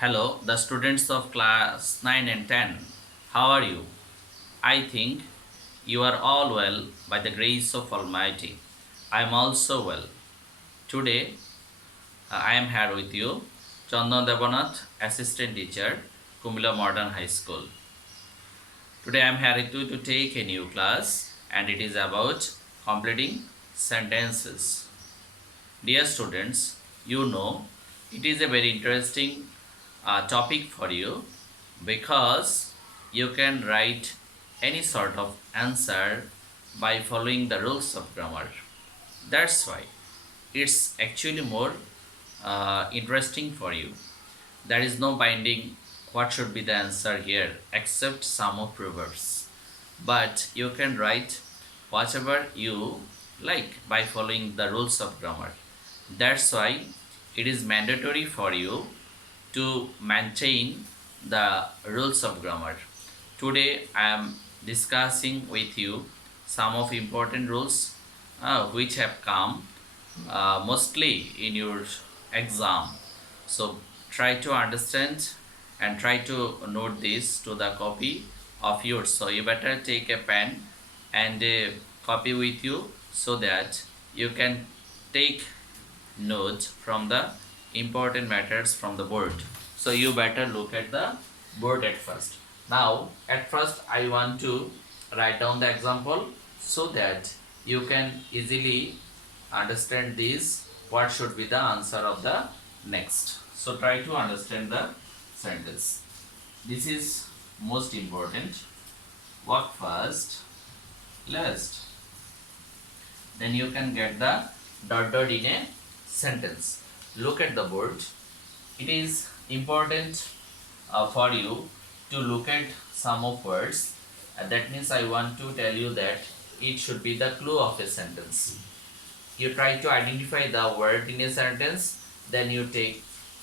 Hello, the students of class 9 and 10. How are you? I think you are all well by the grace of Almighty. I am also well. Today, I am here with you, Chandan Devanath, Assistant Teacher, Kumila Modern High School. Today, I am here with you to take a new class, and it is about completing sentences. Dear students, you know it is a very interesting topic for you because you can write any sort of answer by following the rules of grammar. That's why it's actually more interesting for you. There is no binding what should be the answer here except some of proverbs. But you can write whatever you like by following the rules of grammar. That's why it is mandatory for you to maintain the rules of grammar. Today I am discussing with you some of important rules which have come mostly in your exam. So try to understand and try to note this to the copy of yours. So you better take a pen and a copy with you so that you can take notes from the important matters from the board. So you better look at the board at first. Now at first I want to write down the example so that you can easily understand this what should be the answer of the next. So try to understand the sentence. This is most important. Work first, last. Then you can get the dot dot in a sentence. Look at the board. It is important for you to look at some of words. That means I want to tell you that it should be the clue of a sentence. You try to identify the word in a sentence, then you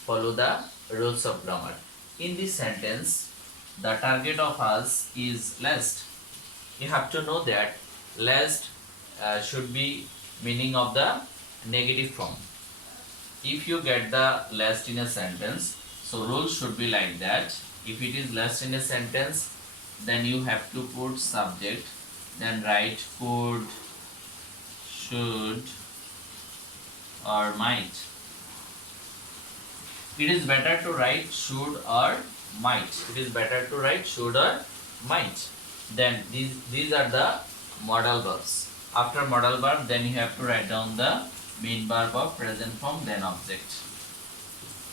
follow the rules of grammar. In this sentence, the target of us is last. You have to know that last should be meaning of the negative form. If you get the last in a sentence, so rule should be like that. If it is last in a sentence, then you have to put subject, then write could, should, or might. It is better to write should or might. It is better to write should or might. Then these are the modal verbs. After modal verb, then you have to write down the main verb of present form, then object.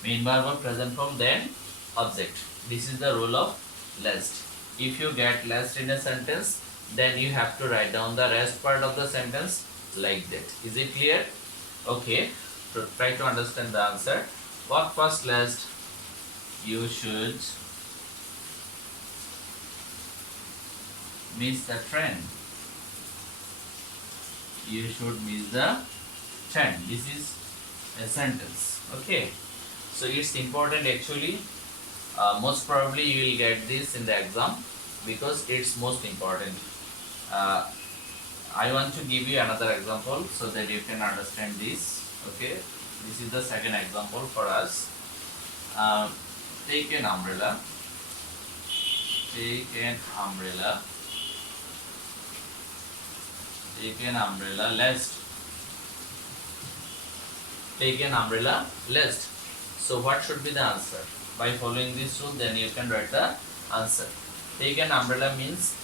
Main verb of present form, then object. This is the rule of last. If you get last in a sentence, then you have to write down the rest part of the sentence like that. Is it clear? Okay. So try to understand the answer. What first last? You should miss the trend. You should miss the trend. This is a sentence. Okay. So it's important actually. Most probably you will get this in the exam because it's most important. I want to give you another example so that you can understand this. Okay. This is the second example for us. Take an umbrella. Take an umbrella. Take an umbrella lest. Take an umbrella lest. So what should be the answer? By following this rule, then you can write the answer. Take an umbrella means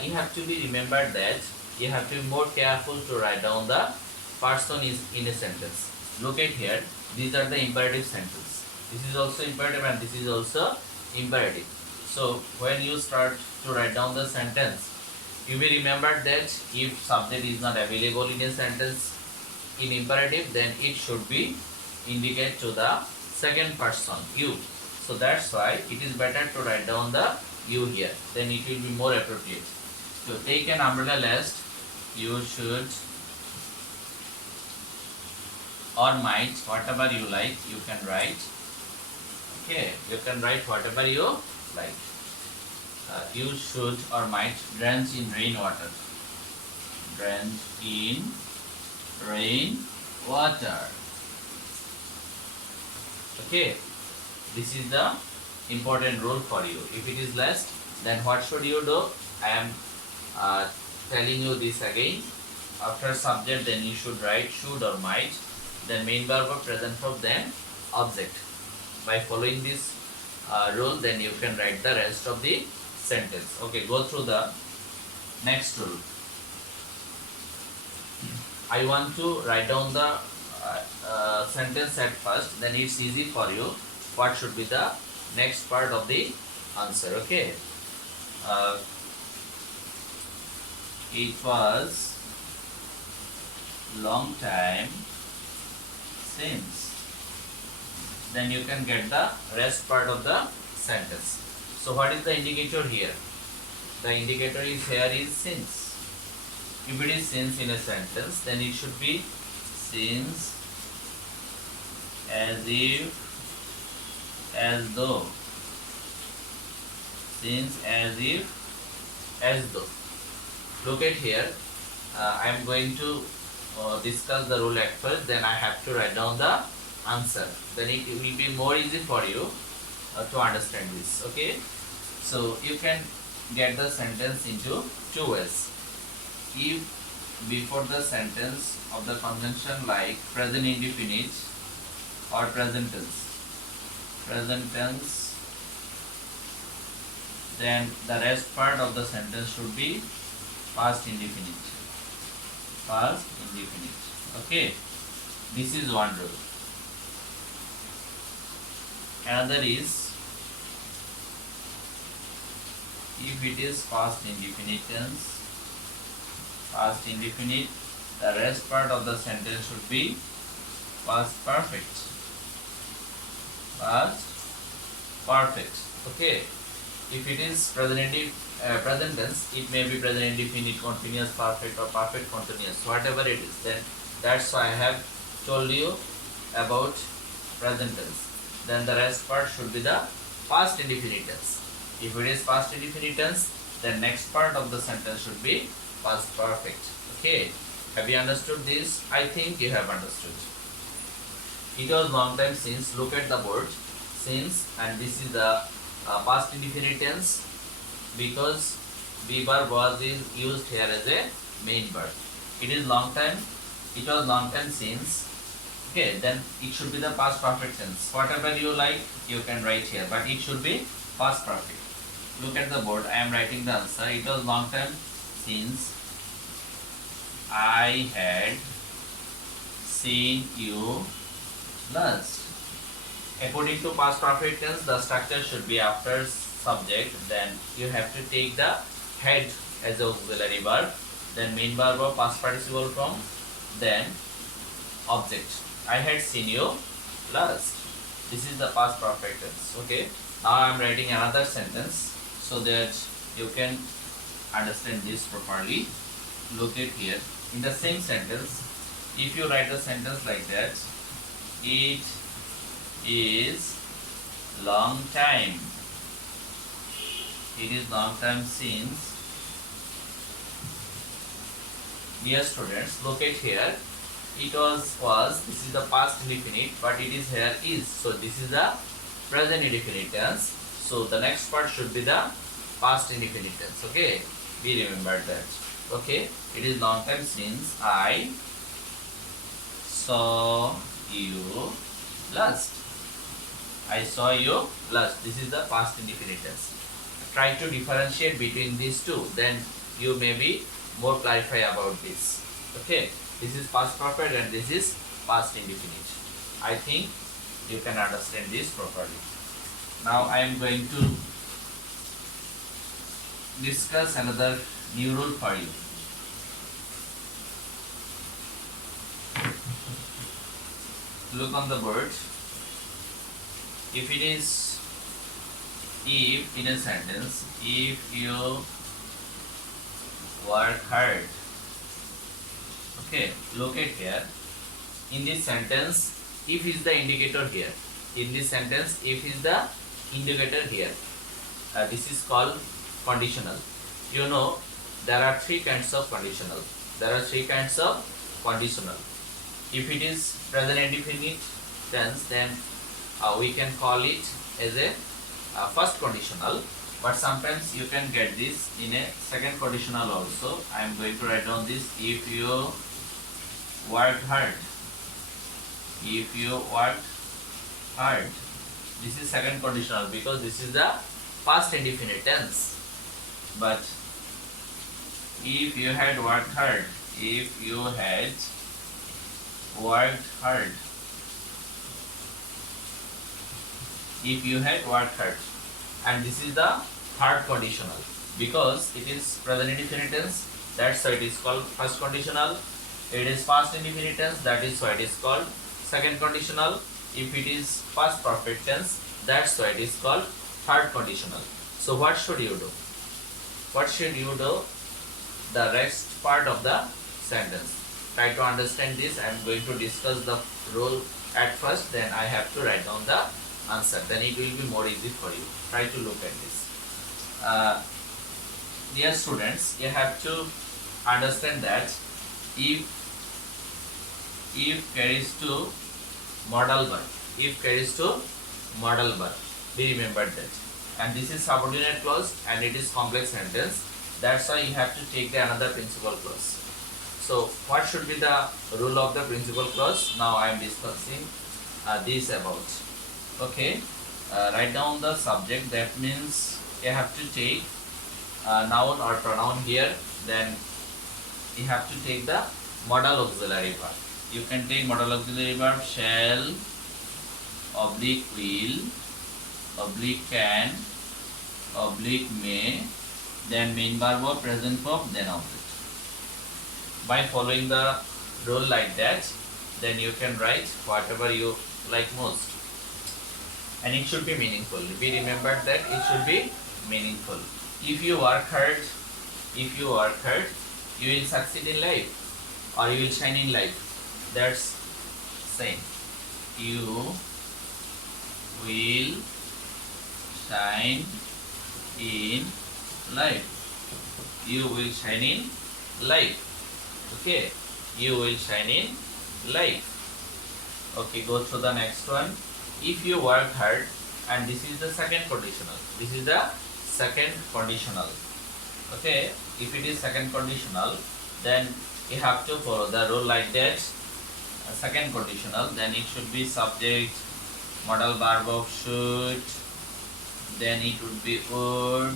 you have to be remembered that you have to be more careful to write down the person is in a sentence. Look at here. These are the imperative sentence. This is also imperative and this is also imperative. So when you start to write down the sentence, you will remember that if subject is not available in a sentence in imperative, then it should be indicate to the second person, you. So that's why it is better to write down the you here. Then it will be more appropriate. So take an umbrella lest. You should or might, whatever you like, you can write. Okay, you can write whatever you like. You should or might drench in rainwater. Drench in rain water. Okay, This is the important rule for you. If it is less, then what should you do? I am telling you this again. After subject, then you should write should or might, then main verb or present verb, then object. By following this rule, then you can write the rest of the sentence. Okay, go through the next rule. I want to write down the sentence at first, then it's easy for you what should be the next part of the answer. Okay, it was long time since, then you can get the rest part of the sentence. So what is the indicator here? The indicator is here is since. If it is since in a sentence, then it should be since, as if, as though. Since, as if, as though. Look at here. I am going to discuss the rule at first, then I have to write down the answer. Then it will be more easy for you to understand this. Okay. So you can get the sentence into two ways. If before the sentence of the conjunction like present indefinite or present tense, then the rest part of the sentence should be past indefinite. Past indefinite. Okay, this is one rule. Another is, if it is past indefinite tense, past indefinite, the rest part of the sentence should be past perfect. Past perfect. Okay. If it is present tense, it may be present indefinite, continuous, perfect, or perfect continuous, whatever it is. Then that's why I have told you about present tense. Then the rest part should be the past indefinite tense. If it is past indefinite tense, then next part of the sentence should be past perfect. Okay, have you understood this? I think you have understood. It was long time since. Look at the board. Since, and this is the past indefinite tense, because be verb was used here as a main verb. It is long time. It was long time since. Okay, then it should be the past perfect tense. Whatever you like, you can write here, but it should be past perfect. Look at the board. I am writing the answer. It was long time since I had seen you last. According to past perfect tense, the structure should be after subject, then you have to take the had as a auxiliary verb, then main verb or past participle form, then object. I had seen you last. This is the past perfect tense. Okay. Now I am writing another sentence so that you can understand this properly. Look at here. In the same sentence, if you write the sentence like that, it is long time. It is long time since. Dear students, look at here. It was, this is the past indefinite, but it is here is. So this is the present indefinite tense. So the next part should be the past indefinite tense. Okay, we remember that. Okay, it is long time since I saw you last. I saw you last. This is the past indefinite tense. Try to differentiate between these two, then you may be more clarify about this. Okay, this is past perfect and this is past indefinite. I think you can understand this properly. Now I am going to discuss another new rule for you. Look on the board. If it is, if in a sentence, if you work hard. Okay, look at here. In this sentence, if is the indicator here. In this sentence, if is the indicator here. This is called conditional. You know, there are three kinds of conditional. There are three kinds of conditional. If it is present indefinite tense, then we can call it as a first conditional, but sometimes you can get this in a second conditional also. I am going to write down this: if you worked hard. If you worked hard. This is second conditional because this is the past indefinite tense. But if you had worked hard, if you had worked hard, if you had worked hard, and this is the third conditional because it is present indefinite tense, that's why it is called first conditional. It is past indefinite tense, that is why it is called second conditional. If it is past perfect tense, that's why it is called third conditional. So what should you do? What should you do? The rest part of the sentence. Try to understand this. I am going to discuss the rule at first, then I have to write down the answer. Then it will be more easy for you. Try to look at this. Dear students, you have to understand that if carries to modal verb. If carries to modal verb. Be remembered that. And this is subordinate clause and it is complex sentence. That's why you have to take the another principal clause. So what should be the rule of the principal clause? Now I am discussing this about. Okay. Write down the subject. That means you have to take noun or pronoun here. Then you have to take the modal auxiliary verb. You can take modal auxiliary verb shall, oblique will, oblique can, oblique may, then main verb or present form, then object. By following the rule like that, then you can write whatever you like most. And it should be meaningful. Be remembered that it should be meaningful. If you work hard, you will succeed in life or you will shine in life. That's same. You will shine in life. You will shine in life. Okay. You will shine in life. Okay, go to the next one. If you work hard, and this is the second conditional. This is the second conditional. Okay. If it is second conditional, then you have to follow the rule like that. Second conditional, then it should be subject, modal verb of should, then it would be would,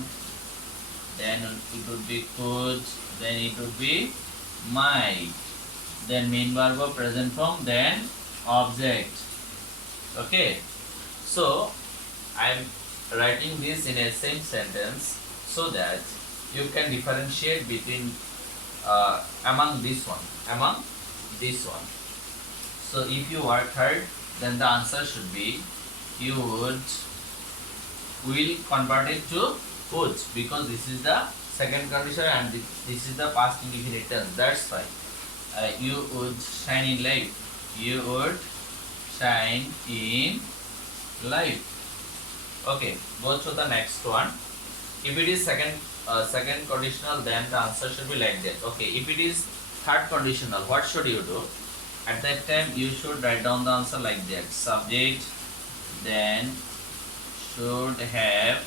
then it would be could, then it would be might, then main verb of present form, then object. Okay, so I am writing this in a same sentence so that you can differentiate between among this one. So if you work hard, then the answer should be you will convert it to would, because this is the second condition and this is the past indefinite tense. That's why you would shine in life. You would shine in life. Okay, go to the next one. If it is second conditional, then the answer should be like that. Okay, if it is third conditional, what should you do? At that time, you should write down the answer like that. Subject, then should have,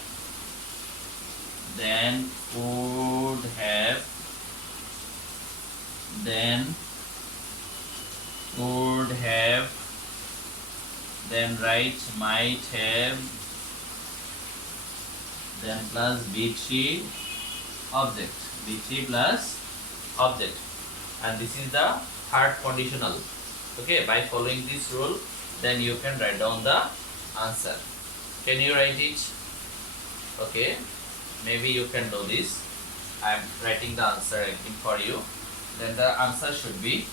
then would have, then would have, then write might have, then plus B3 object. B3 plus object. And this is the third conditional. Okay, by following this rule, then you can write down the answer. Can you write it? Okay, maybe you can do this. I am writing the answer again for you. Then the answer should be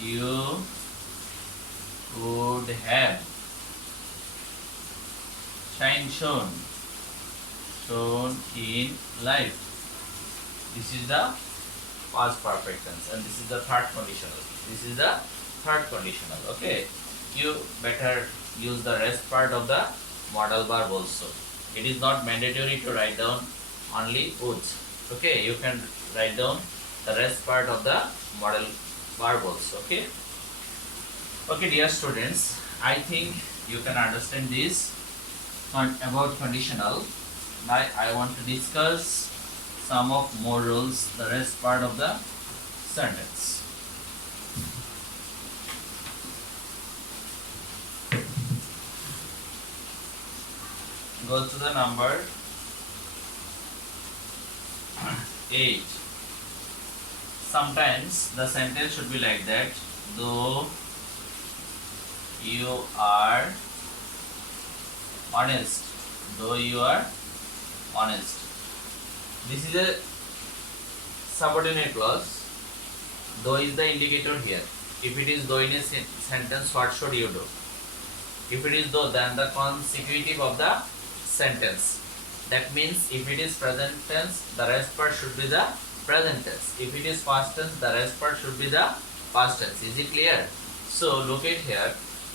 you would have shown in life. This is the past perfect tense and this is the third conditional. This is the third conditional. Okay, you better use the rest part of the modal verb also. It is not mandatory to write down only would. Okay, you can write down the rest part of the modal verb also. Okay. Okay, dear students, I think you can understand this. about conditional. Now I want to discuss some of more rules, the rest part of the sentence. Go to the number 8. Sometimes the sentence should be like that: though you are honest, though you are honest. This is a subordinate clause. Though is the indicator here. If it is though in a sentence, what should you do? If it is though, then the consecutive of the sentence. That means if it is present tense, the rest part should be the present tense. If it is past tense, the rest part should be the past tense. Is it clear? So look at here.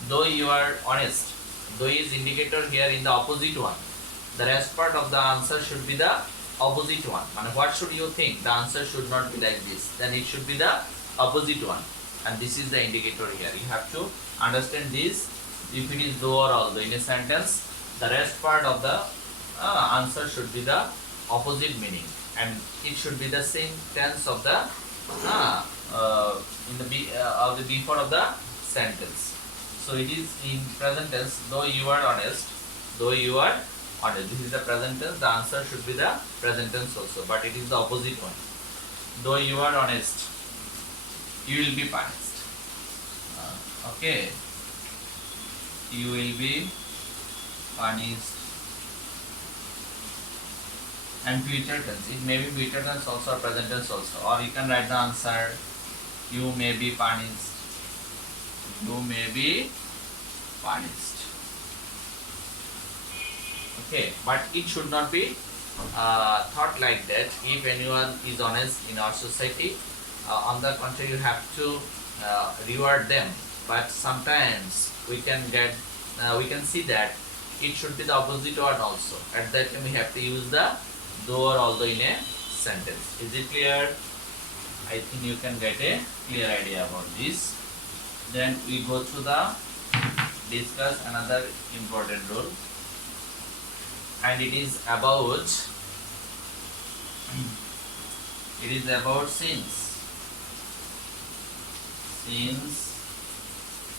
Though you are honest, though is indicator here in the opposite one. The rest part of the answer should be the opposite one. And what should you think? The answer should not be like this. Then it should be the opposite one. And this is the indicator here. You have to understand this. If it is though or although in a sentence, the rest part of the answer should be the opposite meaning, and it should be the same tense of the of the before of the sentence. So it is in present tense. Though you are honest, though you are honest. This is the present tense. The answer should be the present tense also, but it is the opposite one. Though you are honest, you will be punished. Okay, you will be punished. And future tense, it may be future tense also or present tense also, or you can write the answer: you may be punished, you may be punished. Okay, but it should not be thought like that. If anyone is honest in our society, on the contrary, you have to reward them. But sometimes we can see that it should be the opposite one also. At that time we have to use the though or although in a sentence. Is it clear? I think you can get a clear idea about this. Then we go to the discuss another important rule, and it is about since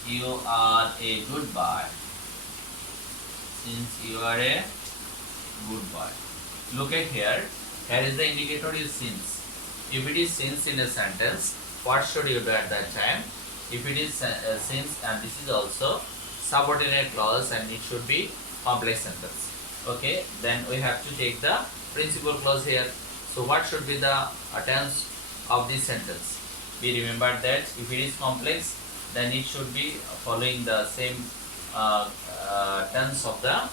you are a good boy. Since you are a good boy. Look at here. Here is the indicator is since. If it is since in a sentence, what should you do at that time? If it is since, and this is also subordinate clause, and it should be complex sentence. Okay, then we have to take the principal clause here. So what should be the tense of this sentence? We remember that if it is complex, then it should be following the same tense of the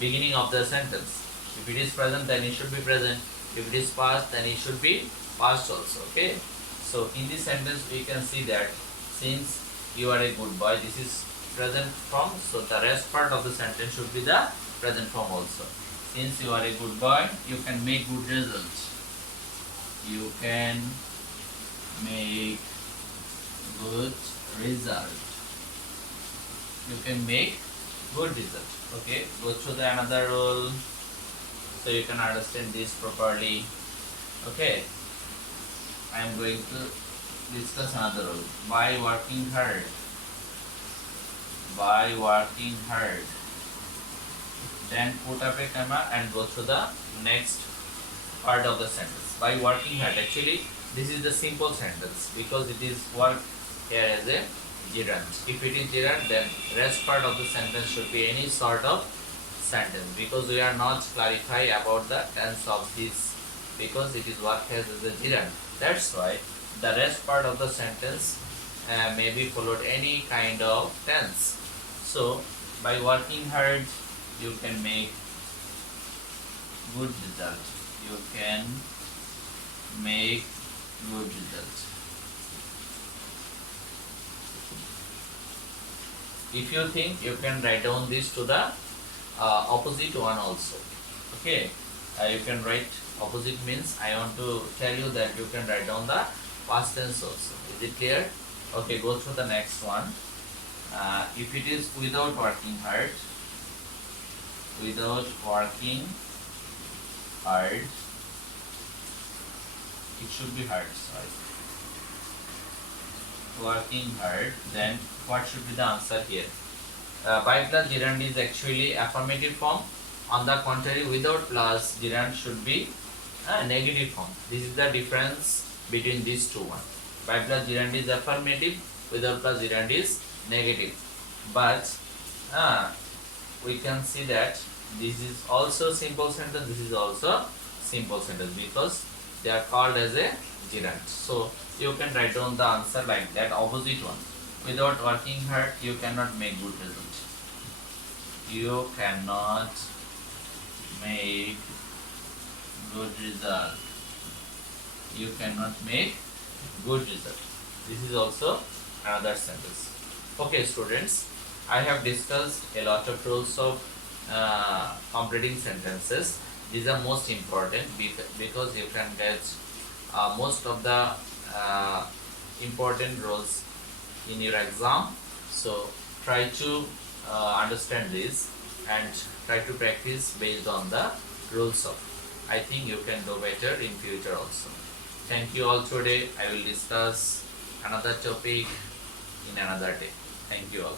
beginning of the sentence. If it is present, then it should be present. If it is past, then it should be past also. Okay. So in this sentence, we can see that since you are a good boy, this is present form. So the rest part of the sentence should be the present form also. Since you are a good boy, you can make good results. You can make good result. You can make good result. Okay. Go through the another rule, so you can understand this properly. Okay, I am going to discuss another rule. By working hard, then put up a comma and go to the next part of the sentence. By working hard, actually this is the simple sentence because it is work here as a gerund. If it is gerund, then rest part of the sentence should be any sort of sentence, because we are not clarify about the tense of this, because it is work as a gerund. That's why the rest part of the sentence may be followed any kind of tense. So by working hard, you can make good result. You can make good result. If you think, you can write down this to the opposite one also. Okay, you can write opposite means I want to tell you that you can write down the past tense also. Is it clear? Okay, go through the next one. If it is without working hard, without working hard. It should be hard, sorry. Working hard, then what should be the answer here? By plus gerund is actually affirmative form. On the contrary, without plus gerund should be a negative form. This is the difference between these two ones. By plus gerund is affirmative, without plus gerund is negative. But we can see that this is also simple sentence, this is also simple sentence because they are called as a gerund. So you can write down the answer like that, opposite one. Without working hard, you cannot make good result. You cannot make good result. You cannot make good result. This is also another sentence. Okay, students, I have discussed a lot of rules of completing sentences. These are most important because you can get most of the important rules in your exam. So try to understand this and try to practice based on the rules of. I think you can do better in future also. Thank you all today. I will discuss another topic in another day. Thank you all.